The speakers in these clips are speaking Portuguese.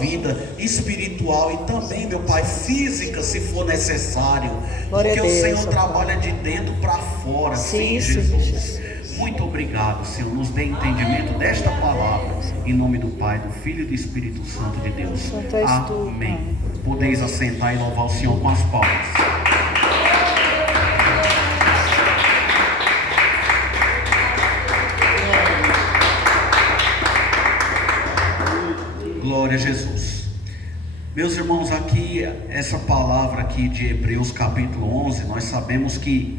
vida espiritual e também, meu Pai, física, se for necessário. Glória Porque a Deus, o Senhor ó trabalha de dentro para fora. Sim, Sim, Senhor Jesus. Muito obrigado, Senhor. Nos dê entendimento desta palavra. Em nome do Pai, do Filho e do Espírito Santo de Deus. Santo és tu, Amém. Pai. Podeis assentar e louvar o Senhor com as palmas. Glória a Jesus. Meus irmãos, aqui, essa palavra aqui de Hebreus capítulo 11, nós sabemos que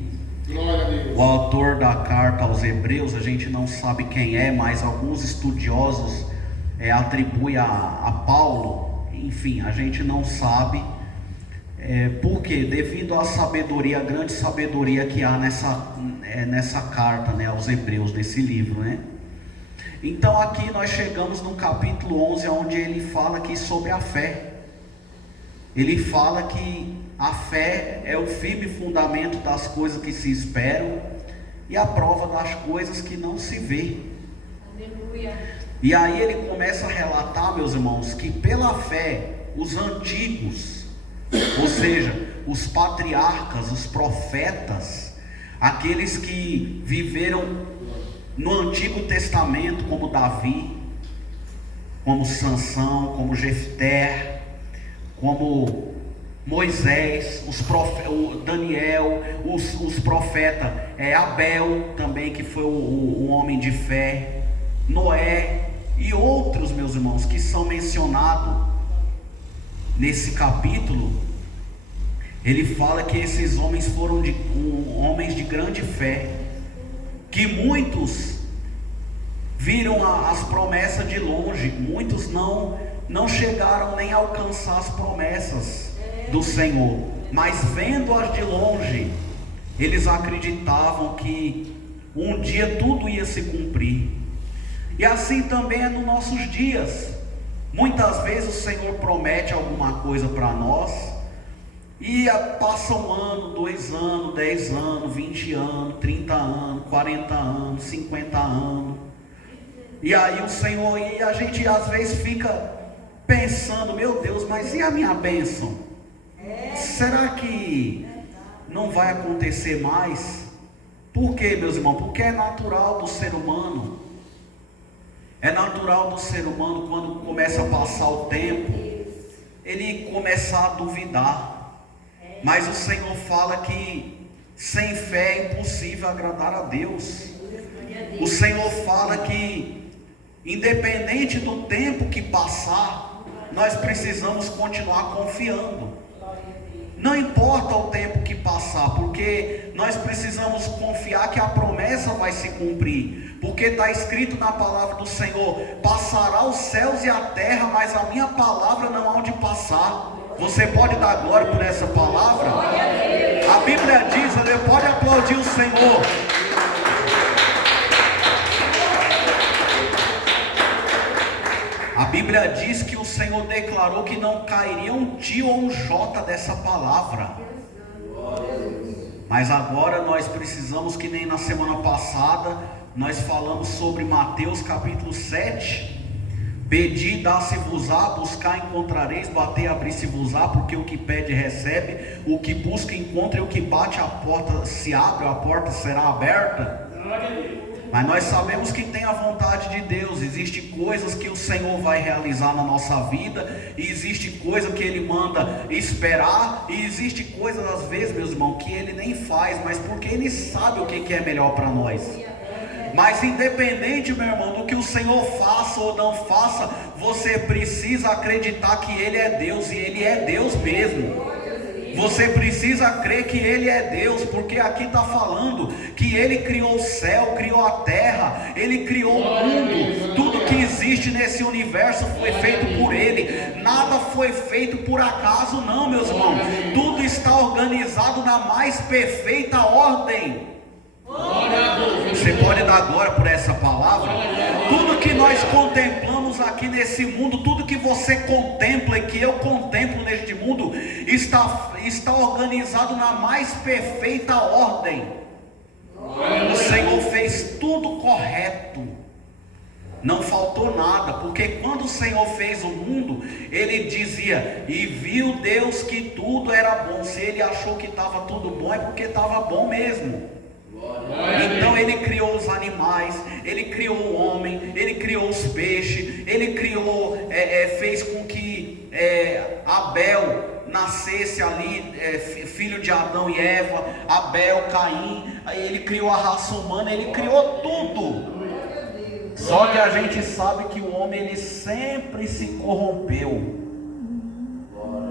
o autor da carta aos Hebreus, a gente não sabe quem é, mas alguns estudiosos atribuem a Paulo. Enfim, a gente não sabe. Por quê? Devido à sabedoria, a grande sabedoria que há nessa carta, né, aos Hebreus, desse livro, né? Então aqui nós chegamos no capítulo 11, onde ele fala aqui sobre a fé. Ele fala que a fé é o firme fundamento das coisas que se esperam e a prova das coisas que não se vê. Aleluia. E aí ele começa a relatar, meus irmãos, que pela fé os antigos, ou seja, os patriarcas, os profetas, aqueles que viveram no Antigo Testamento, como Davi, como Sansão, como Jefté, como Moisés, Daniel, os profetas, Abel também, que foi um homem de fé, Noé e outros, meus irmãos, que são mencionados nesse capítulo. Ele fala que esses homens foram homens de grande fé, que muitos viram as promessas de longe, muitos não chegaram nem a alcançar as promessas do Senhor, mas vendo-as de longe, eles acreditavam que um dia tudo ia se cumprir. E assim também é nos nossos dias. Muitas vezes o Senhor promete alguma coisa para nós, e passa 1 ano, 2 anos, 10 anos, 20 anos, 30 anos, 40 anos, 50 anos. E aí o Senhor, e a gente às vezes fica pensando, meu Deus, mas e a minha bênção? Será que não vai acontecer mais? Por quê, meus irmãos? Porque é natural do ser humano. É natural do ser humano, quando começa a passar o tempo, ele começar a duvidar. Mas o Senhor fala que sem fé é impossível agradar a Deus. O Senhor fala que independente do tempo que passar, nós precisamos continuar confiando. Não importa o tempo que passar, porque nós precisamos confiar que a promessa vai se cumprir. Porque está escrito na palavra do Senhor: passará os céus e a terra, mas a minha palavra não há onde passar. Você pode dar glória por essa palavra? A Bíblia diz, você pode aplaudir o Senhor. A Bíblia diz que o Senhor declarou que não cairia um tio ou um jota dessa palavra. Mas agora nós precisamos, que nem na semana passada, nós falamos sobre Mateus capítulo 7. Pedi, dá-se-vos-á, buscar, encontrareis, bater, abrir-se-vos-á, porque o que pede, recebe, o que busca, encontra, e o que bate, a porta se abre, a porta será aberta. Mas nós sabemos que tem a vontade de Deus. Existem coisas que o Senhor vai realizar na nossa vida, e existe coisa que Ele manda esperar, e existe coisas às vezes, meus irmãos, que Ele nem faz, mas porque Ele sabe o que é melhor para nós. Mas independente, meu irmão, do que o Senhor faça ou não faça, você precisa acreditar que Ele é Deus, e Ele é Deus mesmo. Você precisa crer que Ele é Deus, porque aqui está falando que Ele criou o céu, criou a terra, Ele criou o mundo. Tudo que existe nesse universo foi feito por Ele. Nada foi feito por acaso não, meus irmãos. Tudo está organizado na mais perfeita ordem. Você pode dar glória por essa palavra? Tudo que nós contemplamos aqui nesse mundo, tudo que você contempla e que eu contemplo neste mundo, está organizado na mais perfeita ordem. O Senhor fez tudo correto, não faltou nada, porque quando o Senhor fez o mundo, ele dizia: e viu Deus que tudo era bom. Se ele achou que estava tudo bom, é porque estava bom mesmo. Então ele criou os animais, ele criou o homem, ele criou os peixes, ele criou, fez com que Abel nascesse ali, filho de Adão e Eva, Abel, Caim. Aí ele criou a raça humana, ele criou tudo. Só que a gente sabe que o homem, ele sempre se corrompeu.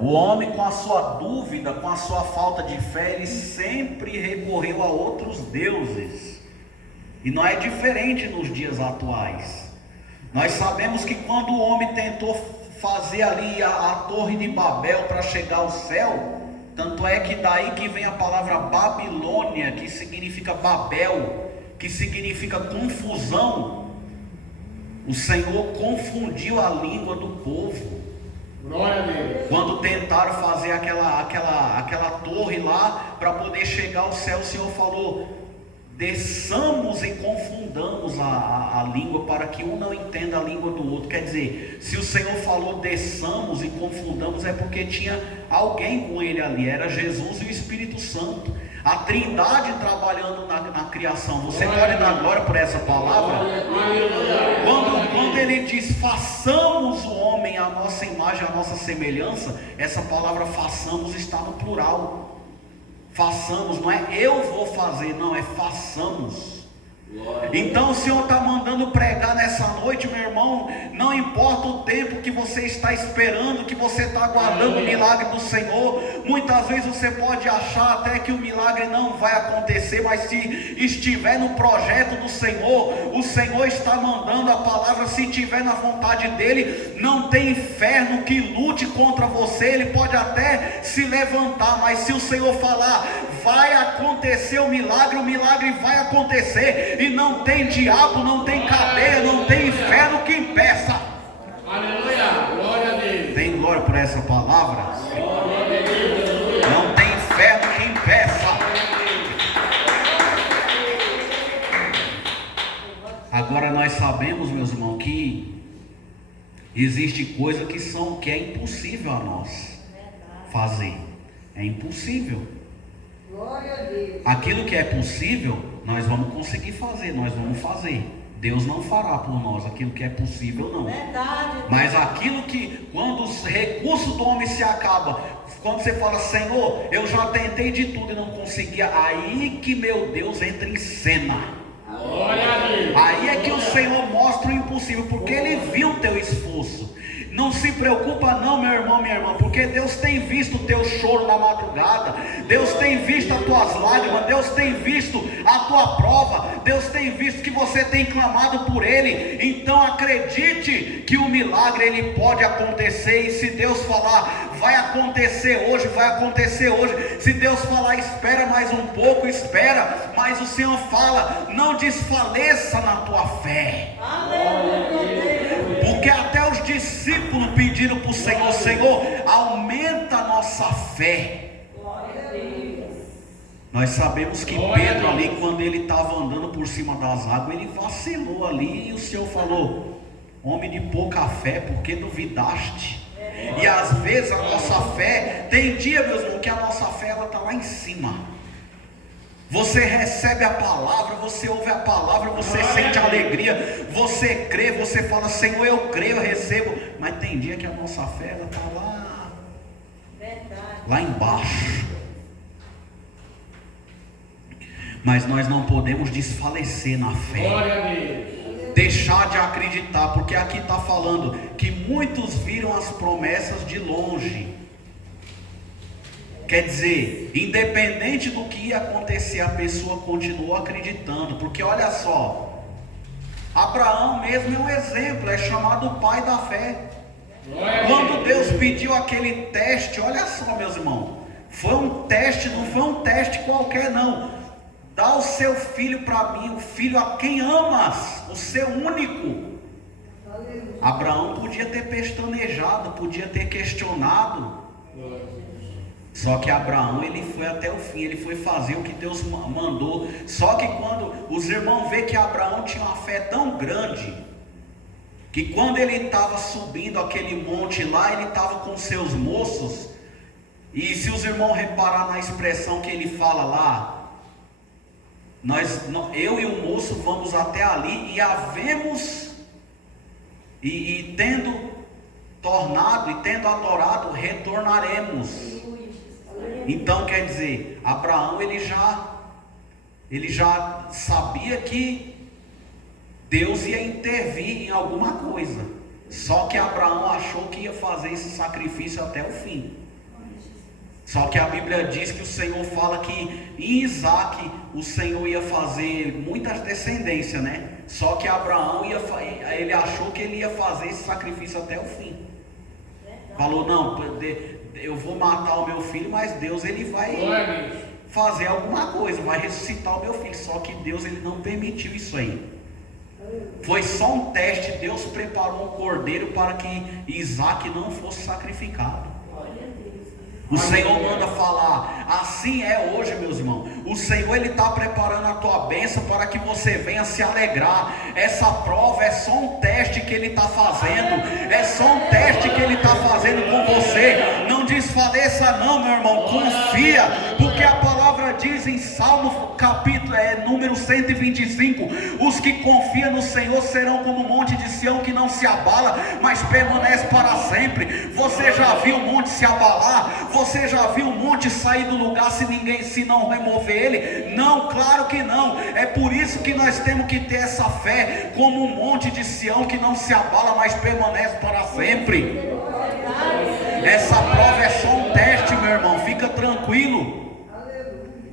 O homem, com a sua dúvida, com a sua falta de fé, ele sempre recorreu a outros deuses. E não é diferente nos dias atuais. Nós sabemos que quando o homem tentou fazer ali a torre de Babel para chegar ao céu, tanto é que daí que vem a palavra Babilônia, que significa Babel, que significa confusão. O Senhor confundiu a língua do povo. Glória a Deus. Quando tentaram fazer aquela torre lá para poder chegar ao céu, o Senhor falou: desçamos e confundamos a língua, para que um não entenda a língua do outro. Quer dizer, se o Senhor falou desçamos e confundamos, é porque tinha alguém com ele ali, era Jesus e o Espírito Santo, a Trindade trabalhando na criação. Você pode dar glória por essa palavra? Quando ele diz façamos o homem à nossa imagem, à nossa semelhança, essa palavra façamos está no plural. Façamos, não é eu vou fazer, não, é façamos. Então o Senhor está mandando pregar nessa noite, meu irmão. Não importa o tempo que você está esperando, que você está aguardando o milagre do Senhor. Muitas vezes você pode achar até que o milagre não vai acontecer, mas se estiver no projeto do Senhor, o Senhor está mandando a palavra. Se estiver na vontade dele, não tem inferno que lute contra você. Ele pode até se levantar, mas se o Senhor falar vai acontecer o milagre vai acontecer. E não tem diabo, não tem cadeia, não tem inferno que impeça. Aleluia, glória a Deus. Tem glória por essa palavra? Não tem inferno que impeça. Agora nós sabemos, meus irmãos, que existe coisa que é impossível a nós fazer. É impossível. Aquilo que é possível, nós vamos conseguir fazer, nós vamos fazer. Deus não fará por nós aquilo que é possível, não. Mas aquilo que, quando os recursos do homem se acabam, quando você fala: Senhor, eu já tentei de tudo e não conseguia, aí que meu Deus entra em cena. Aí é que o Senhor mostra o impossível, porque Ele viu o teu esforço. Não se preocupa não, meu irmão, minha irmã, porque Deus tem visto o teu choro na madrugada, Deus tem visto as tuas lágrimas, Deus tem visto a tua prova, Deus tem visto que você tem clamado por Ele. Então acredite que o milagre ele pode acontecer, e se Deus falar vai acontecer hoje, vai acontecer hoje. Se Deus falar espera mais um pouco, espera, mas o Senhor fala: não desfaleça na tua fé. Porque até os discípulos pediram para o Senhor: Senhor, aumenta a nossa fé. Nós sabemos que Pedro ali, quando ele estava andando por cima das águas, ele vacilou ali, e o Senhor falou: homem de pouca fé, por que duvidaste? E às vezes a nossa fé, tem dia, meus irmãos, que a nossa fé ela está lá em cima. Você recebe a palavra, você ouve a palavra, você sente alegria, você crê, você fala: Senhor, eu creio, eu recebo. Mas tem dia que a nossa fé ela está lá embaixo. Mas nós não podemos desfalecer na fé, deixar de acreditar, porque aqui está falando que muitos viram as promessas de longe. Quer dizer, independente do que ia acontecer, a pessoa continuou acreditando. Porque olha só, Abraão mesmo é um exemplo, é chamado o pai da fé. Quando Deus pediu aquele teste, olha só, meus irmãos, foi um teste, não foi um teste qualquer não. Dá o seu filho para mim, o filho a quem amas, o seu único. Abraão podia ter pestanejado, podia ter questionado. Só que Abraão, ele foi até o fim, ele foi fazer o que Deus mandou. Só que quando os irmãos vê que Abraão tinha uma fé tão grande, que quando ele estava subindo aquele monte lá, ele estava com seus moços, e se os irmãos reparar na expressão que ele fala lá, eu e o moço vamos até ali e havemos, e tendo tornado e tendo adorado, retornaremos. Então quer dizer, Abraão ele já sabia que Deus ia intervir em alguma coisa, só que Abraão achou que ia fazer esse sacrifício até o fim. Só que a Bíblia diz que o Senhor fala que em Isaac o Senhor ia fazer muitas descendências, né? Só que Abraão ele achou que ele ia fazer esse sacrifício até o fim. Falou, não, eu vou matar o meu filho, mas Deus ele vai fazer alguma coisa, vai ressuscitar o meu filho. Só que Deus ele não permitiu isso aí. Foi só um teste. Deus preparou um cordeiro para que Isaac não fosse sacrificado. O Senhor manda falar, assim é hoje, meus irmãos. O Senhor ele está preparando a tua bênção para que você venha se alegrar. Essa prova é só um teste que ele está fazendo. É só um teste que ele está fazendo com você. Não desfaleça não, meu irmão. Confia, porque a palavra diz em Salmo capítulo número 125: os que confiam no Senhor serão como o monte de Sião, que não se abala, mas permanece para sempre. Você já viu o monte se abalar? Você já viu o monte sair do lugar se não remover ele? Não, claro que não. É por isso que nós temos que ter essa fé, como um monte de Sião que não se abala, mas permanece para sempre. Essa prova é só um teste, meu irmão. Fica tranquilo.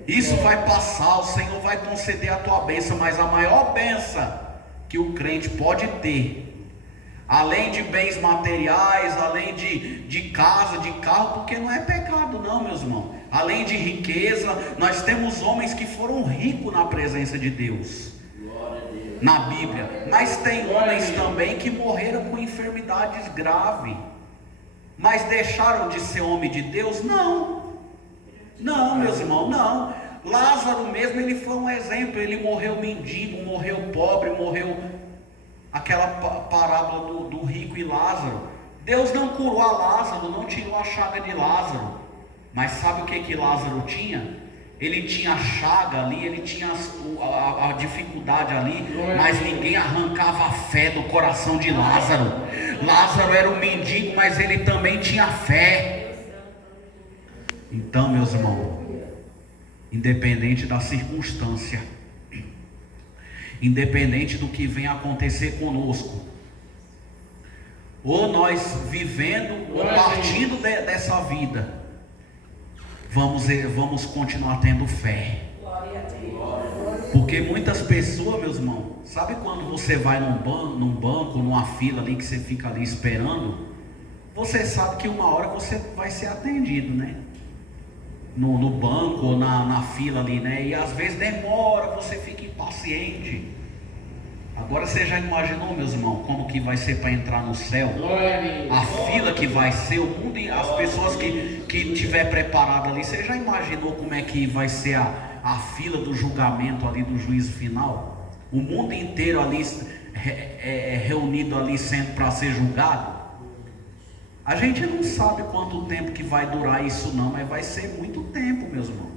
Isso vai passar, o Senhor vai conceder a tua bênção. Mas a maior bênção que o crente pode ter, além de bens materiais, além de casa, de carro, porque não é pecado não, meus irmãos. Além de riqueza, nós temos homens que foram ricos na presença de Deus, na Bíblia. Mas tem homens também que morreram com enfermidades graves, mas deixaram de ser homem de Deus? Não, meus irmãos, não. Lázaro mesmo, ele foi um exemplo. Ele morreu mendigo, morreu pobre, morreu... Aquela parábola do rico e Lázaro. Deus não curou a Lázaro, não tirou a chaga de Lázaro. Mas sabe o que Lázaro tinha? Ele tinha a chaga ali, ele tinha a dificuldade ali, mas ninguém arrancava a fé do coração de Lázaro. Lázaro era um mendigo, mas ele também tinha fé. Então, meus irmãos, independente da circunstância, independente do que venha acontecer conosco, ou nós vivendo ou partindo dessa vida, vamos continuar tendo fé. Porque muitas pessoas, meus irmãos, sabe quando você vai num banco, numa fila ali, que você fica ali esperando, você sabe que uma hora você vai ser atendido, né? No banco ou na fila ali, né? E às vezes demora, você fica impaciente. Agora você já imaginou, meus irmãos, como que vai ser para entrar no céu? A fila que vai ser, o mundo, as pessoas que tiver preparado ali. Você já imaginou como é que vai ser a fila do julgamento ali, do juízo final? O mundo inteiro ali reunido ali sempre para ser julgado. A gente não sabe quanto tempo que vai durar isso não, mas vai ser muito tempo, meus irmãos.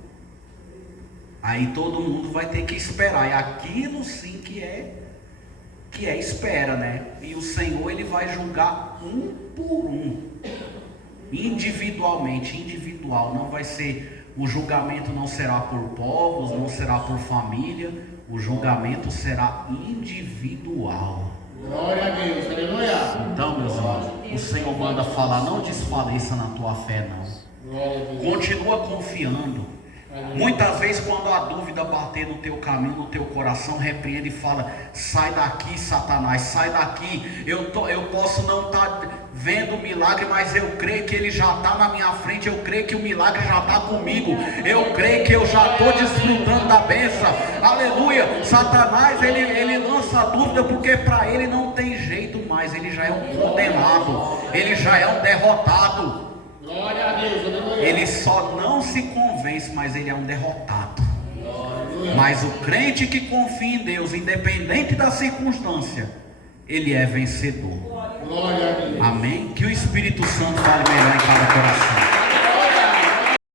Aí todo mundo vai ter que esperar. E aquilo sim que é espera, né? E o Senhor ele vai julgar um por um, individualmente, individual. Não vai ser, o julgamento não será por povos, não será por família. O julgamento será individual. Glória a Deus, aleluia. Então, meus irmãos, o Senhor manda falar, não desfaleça na tua fé não. Continua confiando. Muitas vezes quando a dúvida bater no teu caminho, no teu coração, repreende e fala: sai daqui, Satanás, sai daqui. Eu posso não estar vendo o milagre, mas eu creio que ele já está na minha frente. Eu creio que o milagre já está comigo. Eu creio que eu já estou desfrutando da bênção. Aleluia. Satanás ele lança a dúvida, porque para ele não tem jeito mais. Ele já é um condenado, ele já é um derrotado. Glória a Deus, aleluia. Ele só não se convence, mas ele é um derrotado. Mas o crente que confia em Deus, independente da circunstância, ele é vencedor. Glória a Deus. Amém? Que o Espírito Santo fale melhor em cada coração.